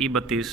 E32